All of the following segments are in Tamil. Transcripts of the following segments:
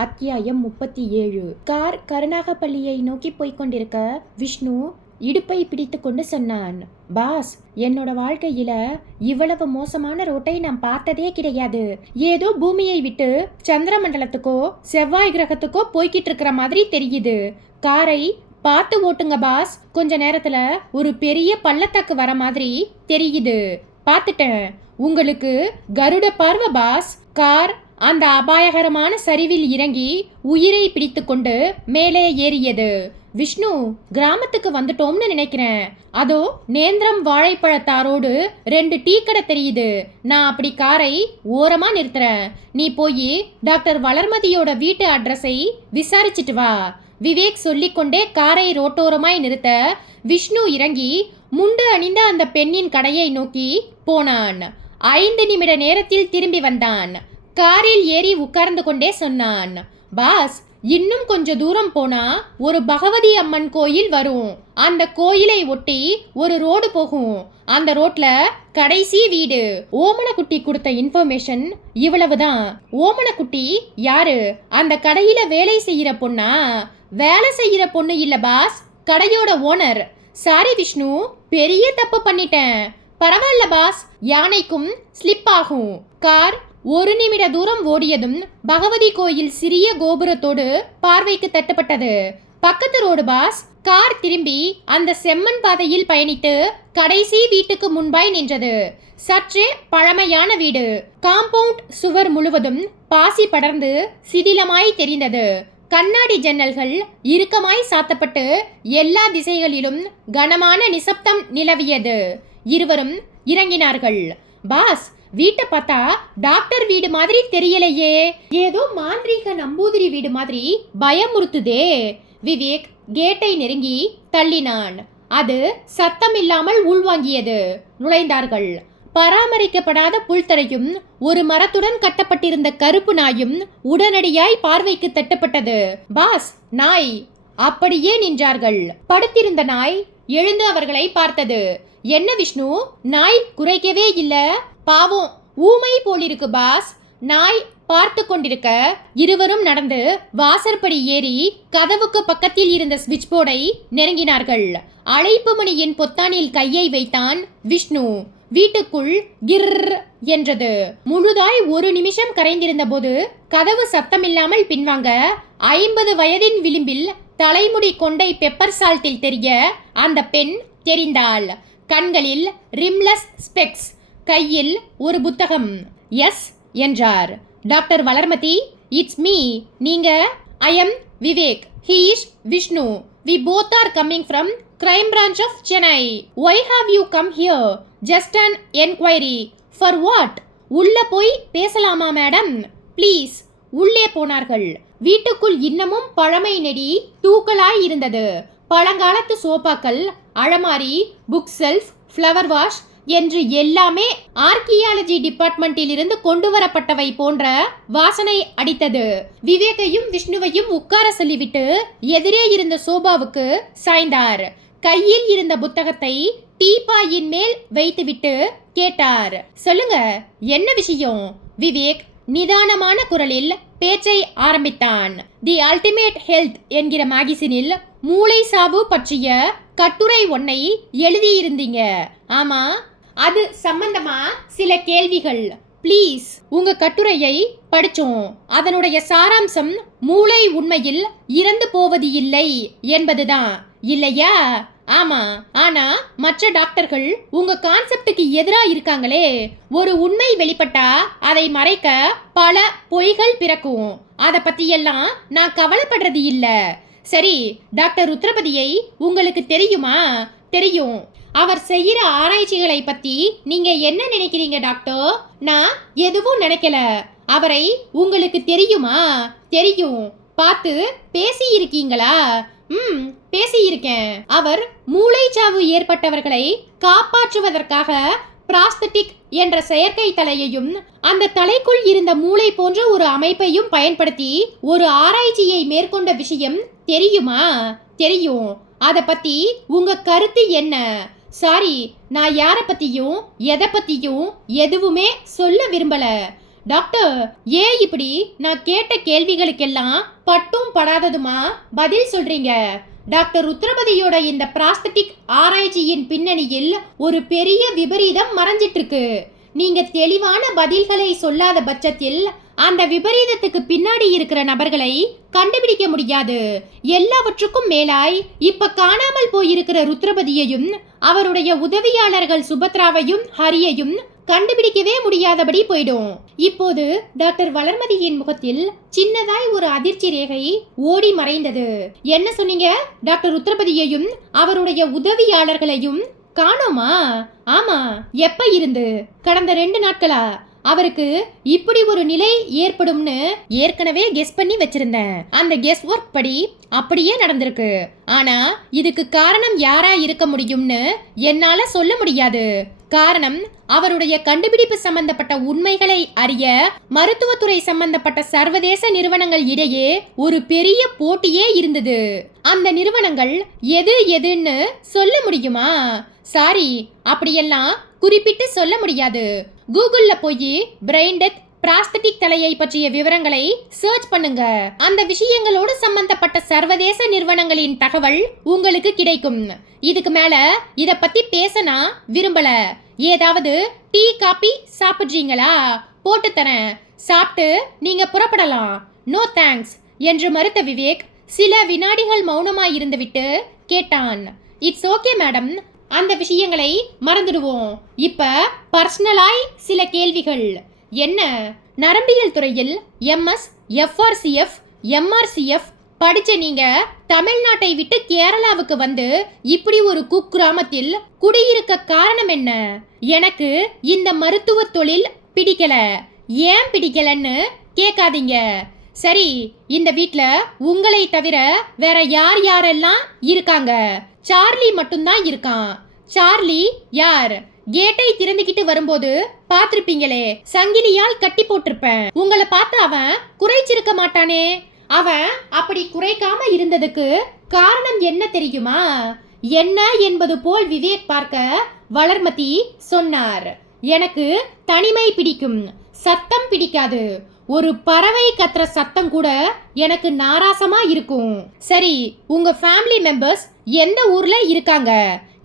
அத்தியாயம் 37. கார் கருணாகப்பள்ளியை நோக்கி போய்கொண்டிருக்க விஷ்ணு இடுப்பை பிடித்து கொண்டு சொன்னான். பாஸ், என்னோட வாழ்க்கையில இவ்வளவு மோசமான ரோட்டை நான் பார்த்ததே கிடையாது. ஏதோ பூமியை விட்டு சந்திர மண்டலத்துக்கோ செவ்வாய் கிரகத்துக்கோ போய்கிட்டு இருக்கிற மாதிரி தெரியுது. காரை பார்த்து ஓட்டுங்க பாஸ். கொஞ்ச நேரத்துல ஒரு பெரிய பள்ளத்தாக்கு வர மாதிரி தெரியுது. பார்த்துட்டேன். உங்களுக்கு கருட பார்வை பாஸ். கார் அந்த அபாயகரமான சரிவில் இறங்கி உயிரை பிடித்து கொண்டு மேலே ஏறியது. விஷ்ணு, கிராமத்துக்கு வந்துட்டோம்னு நினைக்கிறேன். அதோ நேந்திரம் வாழைப்பழத்தாரோடு 2 டீ கடை தெரியுது. நான் அப்படி காரை ஓரமா நிறுத்துறேன். நீ போய் டாக்டர் வளர்மதியோட வீட்டு அட்ரஸை விசாரிச்சுட்டு வா. விவேக் சொல்லிக்கொண்டே காரை ரோட்டோரமாய் நிறுத்த விஷ்ணு இறங்கி முண்டு அணிந்த அந்த பெண்ணின் கடையை நோக்கி போனான். 5 நிமிட நேரத்தில் திரும்பி வந்தான். காரில் ஏறி உட்கார்ந்து கொண்டே சொன்னான். பாஸ், இன்னும் கொஞ்ச தூரம் போனா ஒரு பகவதி அம்மன் கோயில் வரும். அந்த கோயிலை ஒட்டி ஒரு ரோடு போகும். அந்த ரோட்ல கடைசி வீடு. ஓமனக்குட்டி கொடுத்த இன்ஃபர்மேஷன் இவ்வளவுதான். ஓமனக்குட்டி யாரு? அந்த கடையில வேலை செய்யற பொண்ணா? வேலை செய்யற பொண்ணு இல்ல பாஸ், கடையோட ஓனர். சாரி விஷ்ணு, பெரிய தப்பு பண்ணிட்டேன். பரவாயில்ல பாஸ், யானைக்கும் ஸ்லிப் ஆகும். கார் 1 நிமிட தூரம் ஓடியதும் பகவதி கோயில் சிறிய கோபுரத்தோடு பார்வைக்கு தட்டுப்பட்டது. பக்கத்து ரோடு பாஸ். கார் திரும்பி அந்த செம்மண் பாதையில் பயணித்து கடைசி வீட்டுக்கு முன்பாய் நின்றது. சற்றே பழமையான வீடு. காம்பவுண்ட் சுவர் முழுவதும் பாசி படர்ந்து சிதிலமாய் தெரிந்தது. கண்ணாடி ஜன்னல்கள் இறுக்கமாய் சாத்தப்பட்டு எல்லா திசைகளிலும் கனமான நிசப்தம் நிலவியது. இருவரும் இறங்கினார்கள். பாஸ், வீட்டை பார்த்தா டாக்டர் வீடு மாதிரி தெரியலையே. ஏதோ மாந்திரீக நம்பூதிரி வீடு மாதிரி பயமுறுத்துதே. விவேக் கேட்டை நெருங்கி தள்ளினான். அது சத்தம் இல்லாமல் உள்வாங்கியது. நுழைந்தார்கள். பராமரிக்கப்படாத புல்தரையும் ஒரு மரத்துடன் கட்டப்பட்டிருந்த கருப்பு நாயும் உடனடியாய் பார்வைக்கு தட்டப்பட்டது. பாஸ், நாய். அப்படியே நின்றார்கள். படுத்திருந்த நாய் எழுந்து அவர்களை பார்த்தது. என்ன விஷ்ணு, நாய் குறைக்கவே இல்ல. பாவம், ஊமை போலிருக்கு பாஸ். நாய் பார்த்து கொண்டிருக்க இருவரும் நடந்து வாசற்படி ஏறி கதவுக்கு பக்கத்தில் இருந்த ஸ்விட்ச் போர்டை நெருங்கினார்கள். அழைப்பு மணியின் பொத்தானில் கையை வைத்தான் விஷ்ணு. வீட்டுக்குள் கிர் என்றது. முழுதாய் 1 நிமிஷம் கரைந்திருந்த போது கதவு சத்தமில்லாமல் பின்வாங்க 50 வயதின் விளிம்பில் தலைமுடி கொண்டை பெப்பர் சால்ட்டில் தெரிய அந்த பெண் தெரிந்தாள். கண்களில் ரிம்லெஸ் ஸ்பெக்ஸ், கையில் ஒரு புத்தகம். எஸ் என்றார். Doctor Valarmathi, it's me. நீங்க? I am Vivek. He is Vishnu. We both are coming from crime branch of Chennai. Why have you come here? Just an enquiry. For what? உள்ள போய் பேசலாமா மேடம்? ப்ளீஸ். உள்ளே போனார்கள். வீட்டுக்குள் இன்னமும் பழமை நெடி தூக்கலாய் இருந்தது. பழங்காலத்து சோபாக்கள், அழமாரி, புக் செல்ஃப், ஃப்ளவர் வாஷ் என்று எல்லாமே ஆர்கியாலஜி டிபார்ட்மெண்டில் இருந்து கொண்டு வரப்பட்டவை போன்ற வாசனை அடித்தது. விவேகையும் விஷ்ணுவையும் உட்கார சொல்லிவிட்டு எதிரே இருந்த சோபாவுக்கு சாய்ந்தார். கையில் இருந்த புத்தகத்தை டீப்பாயின் மேல் வைத்துவிட்டு கேட்டார். சொல்லுங்க, என்ன விஷயம்? விவேக் நிதானமான குரலில் பேச்சை ஆரம்பித்தான். தி அல்டிமேட் ஹெல்த் என்கிற மேகசினில் மூளை சாவு பற்றிய கட்டுரை ஒன்னை எழுதியிருந்தீங்க. ஆமா, அது சம்பந்தமா சில கேள்விகள். ப்ளீஸ். உங்க கட்டுரையை படிச்சோம். அதனுடைய சாராம்சம் மூளை உண்மையில் இறந்து போவது இல்லை என்பதுதான், இல்லையா? ஆமா. ஆனா மற்ற டாக்டர்கள் உங்க கான்செப்டுக்கு எதிரா இருக்காங்களே. ஒரு உண்மை வெளிப்பட்டா அதை மறைக்க பல பொய்கள் பிறக்கும். அத பத்தியெல்லாம் நான் கவலைப்படுறது இல்ல. சரி, டாக்டர் ருத்ரபதியை உங்களுக்கு தெரியுமா? தெரியும். அவர் செய்யற ஆராய்ச்சிகளை பத்தி நீங்க என்ன நினைக்கிறீங்க டாக்டர்? நான் எதுவும் நினைக்கல. அவரை உங்களுக்கு தெரியுமா? தெரியும். பார்த்து பேசி இருக்கீங்களா? பேசியிருக்கேன். அவர் மூளைச்சாவு ஏற்பட்டவர்களை காப்பாற்றுவதற்காக பிராஸ்தட்டிக் என்ற செயற்கை தலையையும் அந்த தலைக்குள் இருந்த மூளை போன்ற ஒரு அமைப்பையும் பயன்படுத்தி ஒரு ஆராய்ச்சியை மேற்கொண்ட விஷயம் தெரியுமா? தெரியும். அத பத்தி உங்க கருத்து என்ன? சாரி, நான் யாரை பத்தியும் எதை பத்தியும் எதுவுமே சொல்ல விரும்பல. டாக்டர், ஏன் இப்படி நான் கேட்ட கேள்விகளுக்கெல்லாம் பட்டும் படாததுமா பதில் சொல்றீங்க? டாக்டர் ருத்ரபதியோட இந்த பிராஸ்தட்டிக் ஆராய்ச்சியின் பின்னணியில் ஒரு பெரிய விபரீதம் மறைஞ்சிட்டு இருக்கு. நீங்க தெளிவான பதில்களை சொல்லாத பட்சத்தில் அந்த விபரீதத்துக்கு பின்னாடி இருக்கிற நபர்களை கண்டுபிடிக்க முடியாது. எல்லாவற்றுக்கும் மேலாய் இப்ப காணாமல் போயிருக்கிற ருத்ரபதியையும் அவருடைய உதவியாளர்கள் சுபத்ராவையும் ஹரியையும் கண்டுபிடிக்கவே முடியாதபடி போயிடும். இப்போது டாக்டர் வளர்மதியின் முகத்தில் சின்னதாய் ஒரு அதிர்ச்சி ரேகை ஓடி மறைந்தது. என்ன சொன்னீங்க? டாக்டர் ருத்ரபதியையும் அவருடைய உதவியாளர்களையும் காணோமா? ஆமா. எப்ப இருந்து? கடந்த 2 நாட்களா? அவருக்கு இப்படி ஒரு நிலை ஏற்படும்னு ஏற்கனவே கெஸ் பண்ணி வச்சிருந்தேன். அந்த கெஸ் ஒர்க் படி அப்படியே நடந்திருக்கு. ஆனா இதுக்கு காரணம் யாரா இருக்க முடியும்னு என்னால சொல்ல முடியாது. காரணம், அவருடைய கண்டுபிடிப்பு சம்பந்தப்பட்ட உண்மைகளை அறிய மருத்துவத்துறை சம்பந்தப்பட்ட சர்வதேச நிறுவனங்கள் இடையே ஒரு பெரிய போட்டியே இருந்தது. அந்த நிறுவனங்கள் எது எதுன்னு சொல்ல முடியுமா? சாரி, அப்படியெல்லாம் குறிப்பிட்டு சொல்ல முடியாது. கூகுள்ல போய் பிரெயின் டெத், பிராஸ்தட்டிக் தலையை பற்றிய விவரங்களை சர்ச் பண்ணுங்க. அந்த விஷயங்களோடு சம்பந்தப்பட்ட சர்வதேச நிறுவனங்களின் தகவல் உங்களுக்கு கிடைக்கும். இதுக்கு மேல இத பத்தி பேசனா விரும்பல. ஏதாவது டீ காபி சாப்பிட்றீங்களா? போட்டு தரேன், சாப்பிட்டு நீங்க புறப்படலாம். நோ தேங்க்ஸ் என்று மறுத்த விவேக் சில வினாடிகள் மௌனமாய் இருந்துவிட்டு கேட்டான். இட்ஸ் ஓகே மேடம், அந்த விஷயங்களை மறந்துடுவோம். இப்ப பர்சனலாய் சில கேள்விகள். என்ன? நரம்பியல் துறையில் MS, FRCF, MRCF படிச்ச நீங்க தமிழ்நாட்டை விட்டு கேரளாவுக்கு வந்து இப்படி ஒரு குக்கிராமத்தில் குடியிருக்க காரணம் என்ன? எனக்கு இந்த மருத்துவ தொழில் பிடிக்கல. ஏன் பிடிக்கலன்னு கேட்காதீங்க. சரி, இந்த வீட்ல உங்களை தவிர வேற யார் யாரெல்லாம் இருக்காங்க? சார்லி மட்டும்தான் இருக்கான். சார்லி யார்? கேட்டை திறந்துகிட்டு வரும்போது பாத்திருப்பீங்களே, சங்கிலியால் கட்டி போட்டிருப்பேன். உங்களை பார்த்து அவன் குறைச்சிருக்க மாட்டானே? அவன் அப்படி குறைக்காம இருந்ததுக்கு காரணம் என்ன தெரியுமா? என்ன என்பது போல் விவேக் பார்க்க வளர்மதி சொன்னார். எனக்கு தனிமை பிடிக்கும், சத்தம் பிடிக்காது. ஒரு பறவை கத்துற சத்தம் கூட எனக்கு நாராசமா இருக்கும். சரி, உங்க ஃபேமிலி மெம்பர்ஸ் எந்த ஊர்ல இருக்காங்க?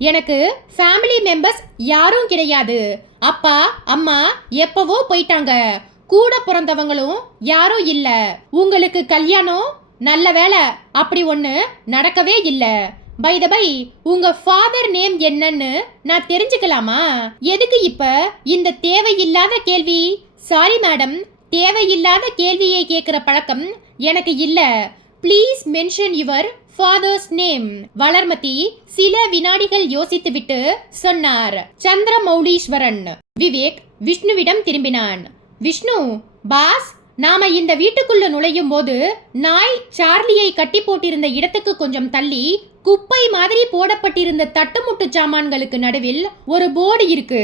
எனக்கு ஃபேமிலி மெம்பர்ஸ் யாரும் கிடையாது. அப்பா அம்மா எப்பவோ போயிட்டாங்க. கூட பிறந்தவங்களும் யாரும் இல்ல. உங்களுக்கு கல்யாணம்? நல்ல வேலை, அப்படி ஒண்ணு நடக்கவே இல்ல. பை த பை, உங்க ஃபாதர் நேம் என்னன்னு நான் தெரிஞ்சுக்கலாமா? எதுக்கு இப்ப இந்த தேவையில்லாத கேள்வி? சாரி மேடம், தேவையில்லாத கேள்வியை கேட்கிற பழக்கம் எனக்கு இல்ல. Please mention your father's name. Valarmathi சில வினாடிகள் யோசித்துவிட்டு சொன்னார். சந்திரமௌலீஸ்வரன். விவேக் விஷ்ணுவிடம் திரும்பினான். விஷ்ணு, பாஸ், நாம இந்த வீட்டுக்குள்ள நுழையும் போது நாய் சார்லியை கட்டி போட்டிருந்த இடத்துக்கு கொஞ்சம் தள்ளி குப்பை மாதிரி போடப்பட்டிருந்த தட்டுமுட்டு சாமான்களுக்கு நடுவில் ஒரு போர்டு இருக்கு.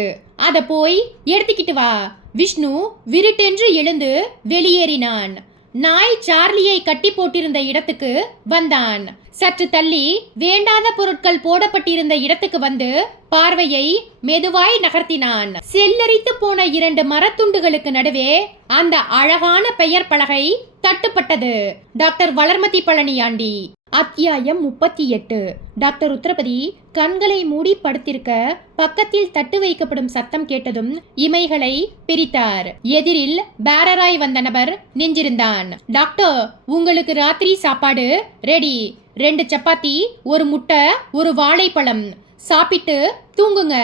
அத போய் எடுத்துக்கிட்டு வா. விஷ்ணு விருட்டென்று எழுந்து வெளியேறினான். நாய் சார்லியை கட்டி போட்டிருந்த இடத்துக்கு வந்தான். சற்று தள்ளி வேண்டாத பொருட்கள் போடப்பட்டிருந்த இடத்துக்கு வந்து பார்வையை மெதுவாய் நகர்த்தினான். செல்லரித்து போன 2 மரத்துண்டுகளுக்கு நடுவே அந்த அழகான பெயர் பலகை தட்டுப்பட்டது. டாக்டர் வளர்மதி பழனியாண்டி. அத்தியாயம் 38. டாக்டர் ருத்ரபதி கண்களை மூடி படுத்திருக்க பக்கத்தில் தட்டு வைக்கப்படும் சத்தம் கேட்டதும் இமைகளை பிரித்தார். எதிரில் பேரராய் வந்த நபர் நின்றிருந்தான். டாக்டர், உங்களுக்கு ராத்திரி சாப்பாடு ரெடி. 2 சப்பாத்தி, 1 முட்டை, 1 வாழைப்பழம். சாப்பிட்டு தூங்குங்க.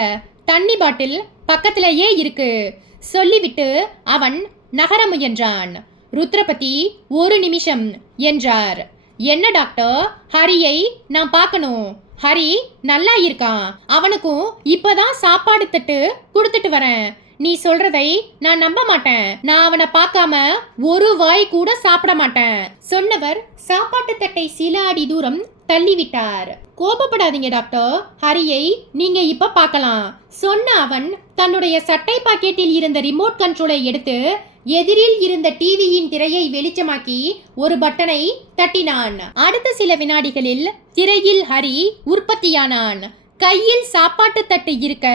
தண்ணி பாட்டில் பக்கத்திலேயே இருக்கு. சொல்லிவிட்டு அவன் நகர முயன்றான். ருத்ரபதி 1 நிமிஷம் என்றார். என்ன டாக்டர்? ஹரியை நான் பார்க்கணும். ஹரி நல்லா இருக்கான். அவனுக்கும் இப்பதான் சாப்பாடு தட்டு கொடுத்துட்டு வரேன். நீ சொல்றதை நான் நம்ப மாட்டேன். நான் அவனை பார்க்காம ஒரு வாய் கூட சாப்பிட மாட்டேன். சொன்னவர் சாப்பாட்டு தட்டை சில அடி தூரம் தள்ளிவிட்டார். கோபப்படாதீங்க டாக்டர், ஹரியை நீங்க இப்ப பார்க்கலாம் சொன்ன அவன் தன்னுடைய சட்டை பாக்கெட்டில் இருந்த ரிமோட் கண்ட்ரோலை எடுத்து எதிரில் இருந்த டிவியின் திரையை வெளிச்சமாக்கி ஒரு பட்டனை தட்டினான். அடுத்த சில வினாடிகளில் திரையில் ஹரி உற்பத்தியானான். கையில் சாப்பாட்டு தட்டு இருக்க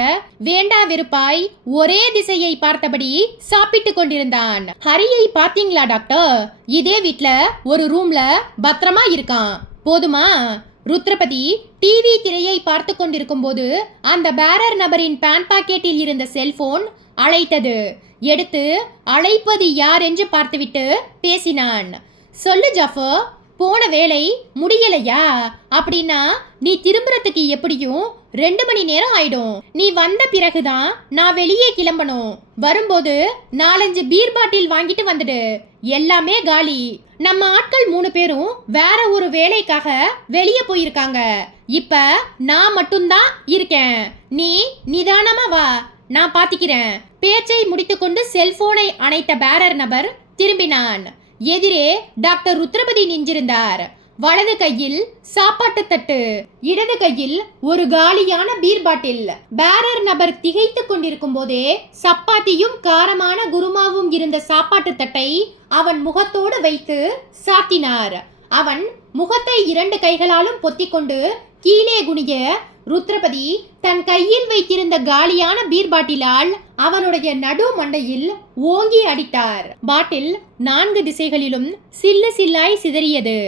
வேண்டா வெறுப்பாய் ஒரே திசையை பார்த்தபடி சாப்பிட்டு கொண்டிருந்தான். ஹரியை பாத்தீங்களா டாக்டர்? இதே வீட்ல ஒரு ரூம்ல பத்திரமா இருக்கான், போதுமா? ருத்ரபதி டிவி திரையை பார்த்து கொண்டிருக்கும் போது அந்த பேரர் நபரின் பேண்ட் பாக்கெட்டில் இருந்த செல்போன் அழைத்தது. எடுத்து அழைப்பது யார் என்று பார்த்துவிட்டு பேசினான். சொல்லு ஜாஃபர், போன வேலை முடியலையா? அப்படின்னா நீ திரும்புறதுக்கு எப்படியும் 2 மணி நேரம் ஆயிடும். நீ வந்த பிறகுதான் நான் வெளியே கிளம்பணும். வரும்போது 4-5 பீர் பாட்டில் வாங்கிட்டு வந்துடு. எல்லாமே காலி. நம்ம ஆட்கள் 3 பேரும் வேற ஒரு வேலைக்காக வெளியே போயிருக்காங்க. இப்ப நான் மட்டும்தான் இருக்கேன். நீ நிதானமா வா, நான் பாத்திக்கிறேன். பேச்சை முடித்துக்கொண்டு செல்போனை அணைத்த பேரர் நபர் திரும்பினான். எதிரே டாக்டர் ருத்ரபதி நின்றிருந்தார். வலது கையில் சாப்பாட்டு தட்டு, இடது கையில் ஒரு காலியான பீர் பாட்டில். பேரர் நபர் திகைத்து கொண்டிருக்கும் போதே சப்பாத்தியும் காரமான குருமாவும் இருந்த சாப்பாட்டு தட்டை அவன் முகத்தோடு வைத்து சாத்தினார். அவன் முகத்தை 2 கைகளாலும் பொத்திக்கொண்டு கீழே குனிய ருத்ரபதி தன் கையில் வைத்திருந்த காலியான பீர் பாட்டிலால் அவனுடைய நடு மண்டையில் ஓங்கி அடித்தார். பாட்டில் 4 திசைகளிலும் சில்லு சில்லாய் சிதறியது.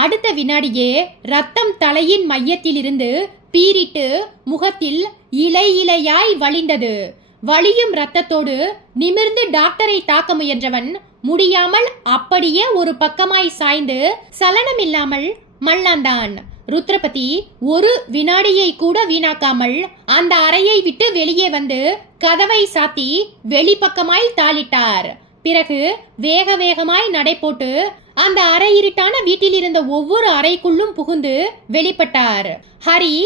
அடுத்த வினாடியே ரத்தம் தலையின் மையத்திலிருந்து பீரிட்டு முகத்தில் இலை இலையாய் வழிந்தது. வலியும் ரத்தத்தோடு நிமிர்ந்து டாக்டரை தாக்க முயன்றவன் முடியாமல் அப்படியே ஒரு பக்கமாய் சாய்ந்து சலனமில்லாமல் மல்லாந்தான். ருத்ரபதி ஒரு வினாடியை கூட வீணாக்காமல் அந்த அறையை விட்டு வெளியே வந்து கதவை சாத்தி வெளிப்பக்கமாய் தாளிட்டார். பிறகு வேக வேகமாய் நடை போட்டு அந்த அறை இருட்டான வீட்டில் இருந்த ஒவ்வொரு அறைக்குள்ளும் புகுந்து வெளிப்பட்டார். ஹரி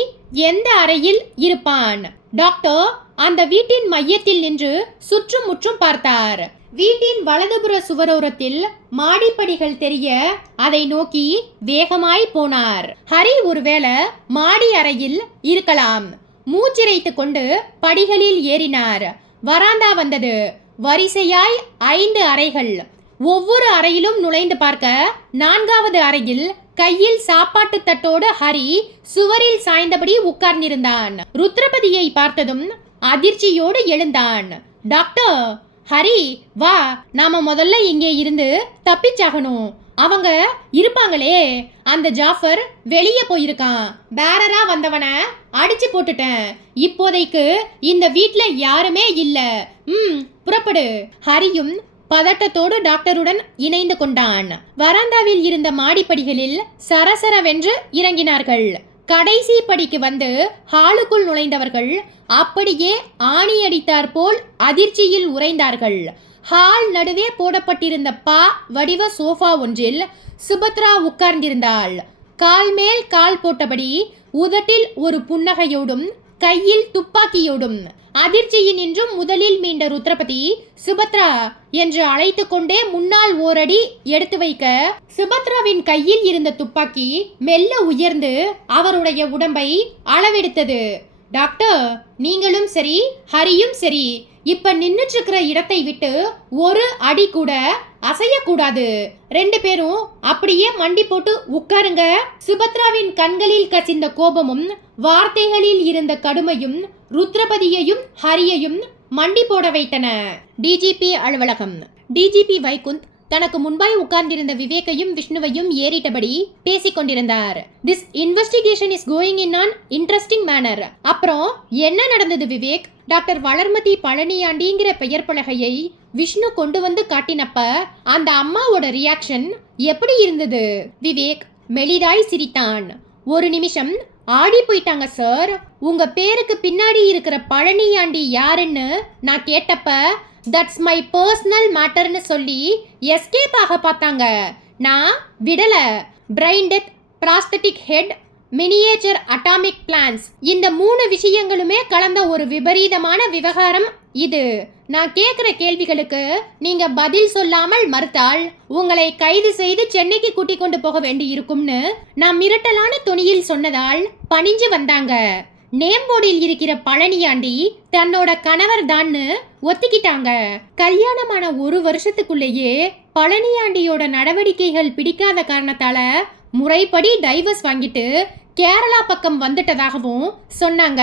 எந்த அறையில் இருப்பான்? டாக்டர் அந்த வீட்டின் மையத்தில் நின்று சுற்றும் முற்றும் பார்த்தார். வீட்டின் வலதுபுற சுவரோரத்தில் மாடிப்படிகள் தெரிய அதை நோக்கி வேகமாய் போனார். ஹரி ஒருவேளை மாடி அறையில் இருக்கலாம். மூச்சிறைத்து கொண்டு படிகளில் ஏறினார். வராந்தா வந்தது. வரிசையாய் 5 அறைகள். ஒவ்வொரு அறையிலும் நுழைந்து பார்க்க 4வது அறையில் கையில் சாப்பாட்டு தட்டோடு ஹரி சுவரில் சாய்ந்தபடி உட்கார்ந்திருந்தான். ருத்ரபதியை பார்த்ததும் அதிர்ச்சியோடு எழுந்தான். டாக்டர், ஹரி வா, நாம முதல்ல இங்கே இருந்து தப்பிச்சாகணும். அவங்க இருப்பாங்களே, அந்த ஜாஃபர் வெளியே போயிருக்கான். பேரரா வந்தவன அடிச்சு போட்டுட்டேன். இப்போதைக்கு இந்த வீட்ல யாருமே இல்ல. புறப்படு. ஹரியும் பதட்டத்தோடு டாக்டருடன் இணைந்து கொண்டான். வராந்தாவில் இருந்த மாடிப்படிகளில் சரசரவென்று இறங்கினார்கள். கடைசி படிக்கு வந்து ஹாலுக்குள் நுழைந்தவர்கள் அப்படியே ஆணி அடித்தார் போல் அதிர்ச்சியில் உறைந்தார்கள். ஹால் நடுவே போடப்பட்டிருந்த பா வடிவ சோஃபா ஒன்றில் சுபத்ரா உட்கார்ந்திருந்தாள். கால் மேல் கால் போட்டபடி உதட்டில் ஒரு புன்னகையோடும் கையில் துப்பாக்கியோடும். அதிர்ச்சியினின்றும் முதலில் மீண்ட ருத்ரபதி சுபத்ரா என்று அழைத்து கொண்டே முன்னால் ஓரடி எடுத்து வைக்க சுபத்ராவின் கையில் இருந்த துப்பாக்கி மெல்ல உயர்ந்து அவருடைய உடம்பை அளவெடுத்தது. டாக்டர், நீங்களும் சரி ஹரியும் சரி, இப்ப நின்னுட்டு இருக்கிற இடத்தை விட்டு ஒரு அடி கூட அசையக்கூடாது. 2 பேரும் அப்படியே மண்டி போட்டு உட்காருங்க. சுபத்ராவின் கண்களில் கசிந்த கோபமும் வார்த்தைகளில் இருந்த கடுமையும் ருத்ரபதியையும் ஹரியையும் மண்டி போட வைத்தன. டிஜிபி அலுவலகம். டிஜிபி வைகுந்த் தனக்கு முன்பாய் உட்கார்ந்திருந்த விவேக்கையும் விஷ்ணுவையும் ஏறிட்டபடி பேசிக் கொண்டிருந்தார். This investigation is going in an interesting manner. அப்புறம் என்ன நடந்தது விவேக்? டாக்டர் வளர்மதி பழனியாண்டிங்கிற பெயர் பலகையை விஷ்ணு கொண்டு வந்து காட்டினப்ப அந்த அம்மாவோட ரியாக்ஷன் எப்படி இருந்தது? விவேக் மெலிதாய் சிரித்தான். ஒரு நிமிஷம் ஆடி போயிட்டாங்க சார். உங்க பேருக்கு பின்னாடி இருக்கிற பழனியாண்டி யாருன்னு நான் கேட்டப்ப தட்ஸ் மை பர்சனல் மேட்டர்னு சொல்லி எஸ்கேப் ஆக பார்த்தாங்க. நான் விடல. Brain death, prosthetic head, miniature atomic plans, இந்த 3 விஷயங்களுமே கலந்த ஒரு விபரீதமான விவகாரம் இது. நான் கேட்குற கேள்விகளுக்கு நீங்க பதில் சொல்லாமல் மறுத்தால் உங்களை கைது செய்து சென்னைக்கு கூட்டிக் கொண்டு போக வேண்டி இருக்கும்னு நான் மிரட்டலான துணியில் சொன்னதால் பணிஞ்சு வந்தாங்க. நேம் போர்டில் இருக்கிற பழனியாண்டி தன்னோட கணவர் தான்னு ஒத்துக்கிட்டாங்க. கல்யாணமான 1 வருஷத்துக்குள்ளேயே பழனியாண்டியோட நடவடிக்கைகள் பிடிக்காத காரணத்தால முறைப்படி டைவர்ஸ் வாங்கிட்டு கேரளா பக்கம் வந்துட்டதாகவும் சொன்னாங்க.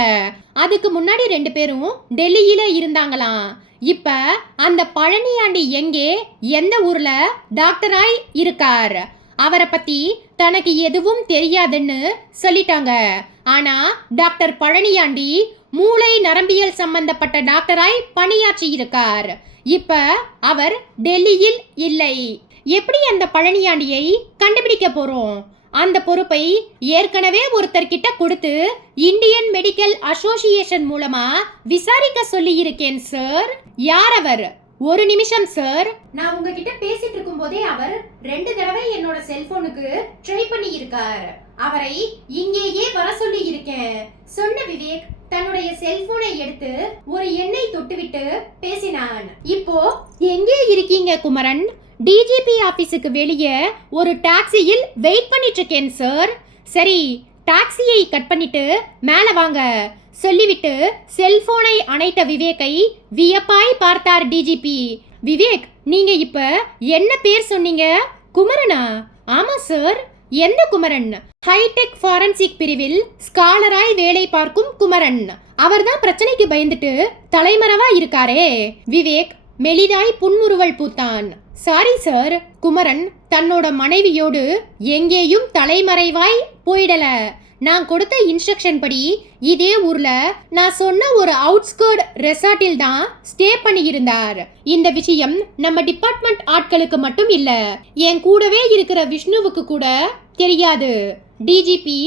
அதுக்கு முன்னாடி 2 பேரும் டெல்லியில இருந்தாங்களாம். இப்ப அந்த பழனியாண்டி எங்கே, எந்த ஊர்ல டாக்டராய் இருக்கார். அவரை பத்தி தனக்கு எதுவும் தெரியாதுன்னு சொல்லிட்டாங்க. ஆனா டாக்டர் பழனியாண்டி மூளை நரம்பியல் சம்பந்தப்பட்ட டாக்டராய் பணியாற்றி இருக்கார். இப்ப அவர் டெல்லியில் இல்லை. எப்படி அந்த பழனியாண்டியை கண்டுபிடிக்க போறோம்? அந்த பொறுப்பை ஏற்கனவே ஒருத்தர்கிட்ட கொடுத்து இந்தியன் மெடிக்கல் அசோசியேஷன் மூலமா விசாரிக்க சொல்லி இருக்கேன் சார். யார் அவர்? ஒரு நிமிஷம் சார். நான் உங்ககிட்ட பேசிட்டு இருக்கும் போதே அவர் 2 தடவை என்னோட செல்போனுக்கு ட்ரை பண்ணி இருக்கார். அவரை இங்கேயே வர சொல்லி இருக்கேன். சொன்ன விவேக் தன்னுடைய செல்போனை எடுத்து ஒரு எண்ணை தொட்டுவிட்டு பேசினான். இப்போ எங்கே இருக்கீங்க குமரன்? டிஜிபி ஆபீஸுக்கு வெளியே ஒரு டாக்ஸியில் வெயிட் பண்ணிட்டு இருக்கேன் சார். சரி, டாக்ஸியை கட் பண்ணிட்டு மேலே வாங்க சொல்லிவிட்டு செல்போனை அணைத்த விவேக்கை வியப்பாய் பார்த்தார் டிஜிபி. விவேக், நீங்க இப்ப என்ன பேர் சொன்னீங்க? குமரனா? ஆமா சார். எந்த குமரன்? ஹைடெக் ஃபாரன்சிக் பிரிவில் ஸ்காலராய் வேலை பார்க்கும் குமரன். அவர்தான் பிரச்சனைக்கு பயந்துட்டு தலைமறைவா இருக்காரே. விவேக் மெலிதாய் புன்முறுவல் பூத்தான். Sorry sir. குமரன் தன்னோட மனைவியோடு எங்கேயும் தலைமறைவாய் போயிடல. நான் கொடுத்த இன்ஸ்ட்ரக்ஷன் படி இதே ஊர்ல நான் சொன்ன ஒரு அவுட்ஸ்கர்ட் ரெசார்ட்டில் தான் ஸ்டே பண்ணி இருந்தார். இந்த விஷயம் நம்ம டிபார்ட்மெண்ட் ஆட்களுக்கு மட்டும் இல்ல, என் கூடவே இருக்கிற விஷ்ணுவுக்கு கூட தெரியாது. டிஜிபி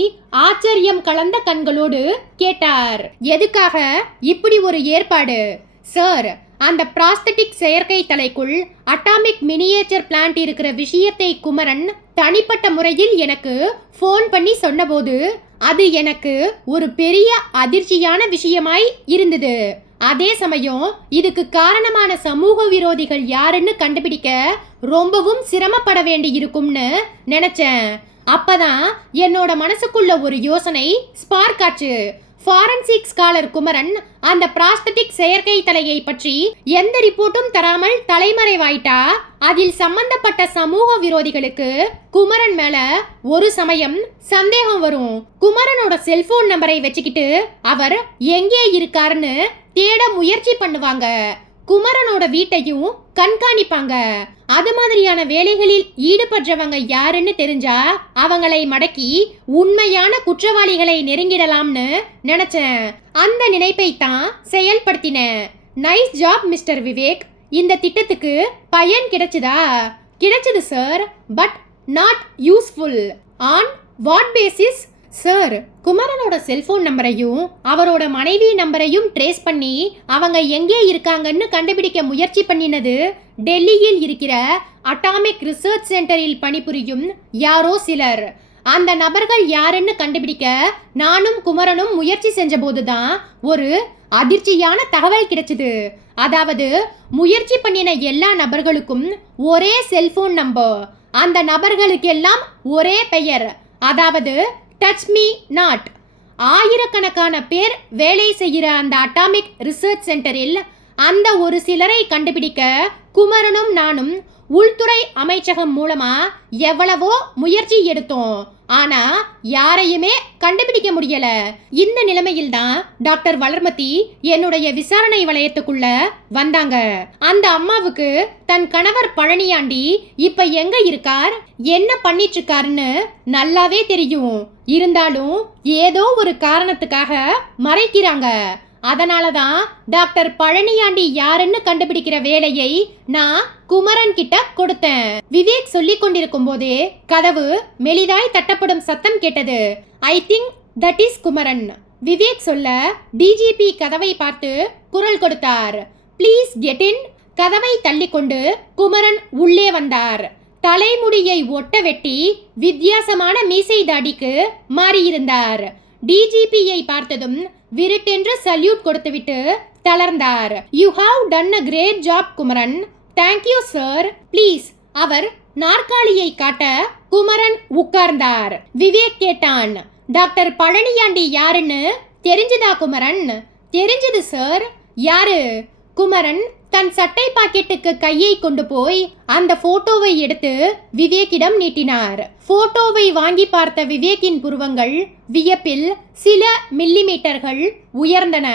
ஆச்சரியம் கலந்த கண்களோடு கேட்டார். எதுக்காக இப்படி ஒரு ஏற்பாடு? சார், அந்த பிராஸ்தட்டிக் செயற்கை தலைக்குள் அட்டாமிக் மினியேச்சர் பிளான்ட் இருக்கிற விஷயத்தை குமரன் தனிப்பட்ட முறையில் எனக்கு ஃபோன் பண்ணி சொன்னபோது அது எனக்கு ஒரு பெரிய அதிர்ச்சியான விஷயமாய் இருந்தது. அதே சமயம் இதுக்கு காரணமான சமூக விரோதிகள் யாருன்னு கண்டுபிடிக்க ரொம்பவும் சிரமப்பட வேண்டி இருக்கும்னு நினைச்சேன். அப்பதான் என்னோட மனசுக்குள்ள ஒரு யோசனை ஸ்பார்க் ஆச்சு. ஃபாரன்சிக் ஸ்காலர் குமரன் அந்த பிராஸ்தட்டிக் செயற்கை தலையை பற்றி எந்த ரிப்போர்ட்டும் தராமல் தலைமறைவாயிட்டா அதில் சம்பந்தப்பட்ட சமூக விரோதிகளுக்கு குமரன் மேல ஒரு சமயம் சந்தேகம் வரும். குமரனோட செல்போன் நம்பரை வச்சுக்கிட்டு அவர் எங்கே இருக்காருன்னு தேட முயற்சி பண்ணுவாங்க. குமரனோட வீட்டையும் கண்காணிப்பாங்க. அது மாதிரியான வேலைகளில் ஈடுபடுறவங்க யாருன்னு தெரிஞ்சா அவங்களை மடக்கி உண்மையான குற்றவாளிகளை நெருங்கிடலாம்னு நினைச்சேன். அந்த நினைப்பை தான் செயல்படுத்தினேன். Nice job mister Vivek. இந்த திட்டத்துக்கு பயன் கிடைச்சதா? கிடைச்சது sir, but not useful. On what basis? Sir, குமரனோட செல்போன் நம்பரையும் அவரோட மனைவி நம்பரையும் ட்ரேஸ் பண்ணி அவங்க எங்கே இருக்காங்கன்னு கண்டுபிடிக்க முயற்சி பண்ணினது டெல்லியில் இருக்கிற அட்டாமிக் ரிசர்ச் சென்டரில் பணிபுரியும் யாரோ சிலர். அந்த நபர்கள் யாருன்னு கண்டுபிடிக்க நானும் குமரனும் முயற்சி செஞ்ச போதுதான் ஒரு அதிர்ச்சியான தகவல் கிடைச்சது. அதாவது முயற்சி பண்ணின எல்லா நபர்களுக்கும் ஒரே செல்போன் நம்பர். அந்த நபர்களுக்கெல்லாம் ஒரே பெயர், அதாவது டச் மீ நாட். ஆயிரக்கணக்கான பேர் வேலை செய்கிற அந்த அட்டாமிக் ரிசர்ச் சென்டரில் அந்த ஒரு சிலரை கண்டுபிடிக்க குமரனும் நானும் உள்துறை அமைச்சகம் மூலமா எவ்வளவோ முயற்சி எடுத்தோம். ஆனா யாரையுமே கண்டுபிடிக்க முடியல. இந்த நிலைமையில் தான் டாக்டர் வளர்மதி என்னுடைய விசாரணை வளையத்துக்குள்ள வந்தாங்க. அந்த அம்மாவுக்கு தன் கணவர் பழனியாண்டி இப்ப எங்க இருக்கார், என்ன பண்ணிட்டு இருக்காருன்னு நல்லாவே தெரியும். இருந்தாலும் ஏதோ ஒரு காரணத்துக்காக மறைக்கிறாங்க. அதனாலதான் டாக்டர் பழனியாண்டி யாருன்னு கண்டுபிடிக்கிற வேலையை நான் குமரன் கிட்ட கொடுத்தேன். விவேக் சொல்லிக் கொண்டிருக்கும் போதே கதவு மெலிதாய் தட்டப்படும் சத்தம் கேட்டது. I think that is Kumaran. Vivek சொல்ல டிஜிபி கதவை பார்த்து குரல் கொடுத்தார். Please get in. கதவை தள்ளிக்கொண்டு குமரன் உள்ளே வந்தார். தலைமுடியை ஒட்ட வெட்டி வித்தியாசமான மீசை தாடிக்கு மாறியிருந்தார். டிஜிபியை பார்த்ததும் விருட்டென்று சல்யூட் கொடுத்துவிட்டு தளர்ந்தார். You have done a great job Kumaran. Thank you sir. Please. அவர் நாற்காலியை காட்ட குமரன் உட்கார்ந்தார். விவேக் கேட்டான், டாக்டர் பழனியாண்டி யாருன்னு தெரிஞ்சுதா குமரன்? தெரிஞ்சது சார். யாரு? குமரன் தன் சட்டை பாக்கெட்டுக்கு கையை கொண்டு போய் அந்த போட்டோவை எடுத்து விவேக்கிடம் நீட்டினார். போட்டோவை வாங்கி பார்த்த விவேக்கின் புருவங்கள் வியப்பில் சில மில்லிமீட்டர்கள் உயர்ந்தன.